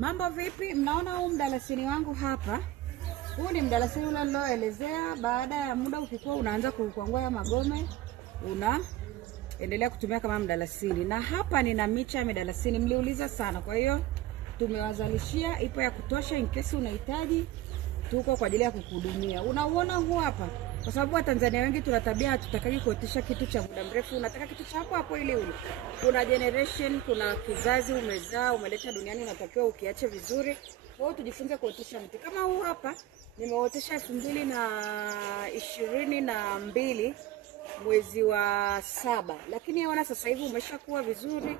Mambo vipi? Mnaona huu mdalasini wangu hapa? Huu ni mdalasini ule niloelezea. Baada ya muda ukikuwa unaanza kukwangua magome, unaendelea kutumia kama mdalasini. Na hapa nina miche ya mdalasini, mliuliza sana. Kwa hiyo tumewazalishia, ipo ya kutosha in case unahitaji, tuko kwa ajili ya kukuhudumia. Unauona huu hapa? Kwa sababu Watanzania wengi tuna tabia hatutaki kuotesha kitu cha muda mrefu. Unataka kitu cha hapo hapo ili ule. Kuna generation, kuna kizazi umezaa, umeleta duniani, unatakiwa ukiache vizuri. Kwa hiyo tujifunze kuotesha mti. Kama huu hapa nimeotesha 2022 mwezi wa 7. Lakini yaona sasa hivi umeshakuwa vizuri.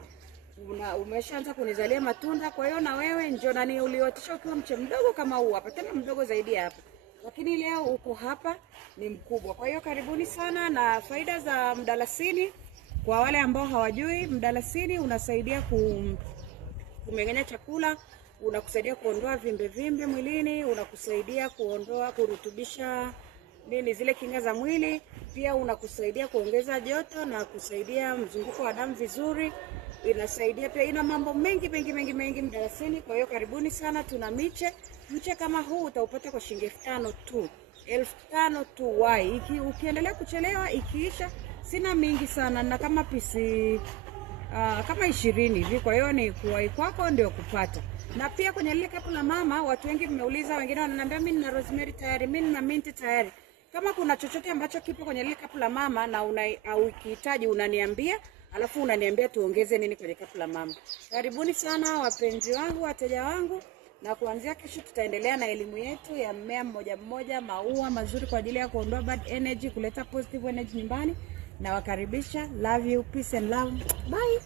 Umeshaanza kunizalia matunda. Kwa hiyo na wewe njoo nani uliotesha ukiwa mche mdogo kama huu hapa, tena mdogo zaidi hapa. Lakini leo uko hapa ni mkubwa. Kwa hiyo karibuni sana. Na faida za mdalasini kwa wale ambao hawajui, mdalasini unasaidia kumeng'enya chakula, unakusaidia kuondoa vimbe mwilini, unakusaidia kurutubisha zile kinga za mwili, pia unakusaidia kuongeza joto na kusaidia mzunguko wa damu vizuri. Inasaidia pia, ina mambo mengi mdalasini. Kwa hiyo karibuni sana. Tuna mche kama huu utaupata kwa shilingi 5,000 tu. 5,000 tu. Wai ukiendelea kuchelewa ikiisha, sina mingi sana na kama pisi kama 20 hivi. Kwa hiyo ni kuwai kwako ndio kupata. Na pia kwenye lile kapu la mama, watu wengi mmeuliza, wengine wananiambia mimi nina rosemary tayari, mimi nina mint tayari. Kama kuna chochote ambacho kipo kwenye lile kapu la mama na ukihitaji unaniambia, alafu unaniambia tuongeze nini kwenye kapu la mama. Karibuni sana wapenzi wangu, wateja wangu, na kuanzia kesho tutaendelea na elimu yetu ya mmea mmoja, maua mazuri kwa ajili ya kuondoa bad energy, kuleta positive energy nyumbani. Na wakaribisha. Love you, peace and love. Bye.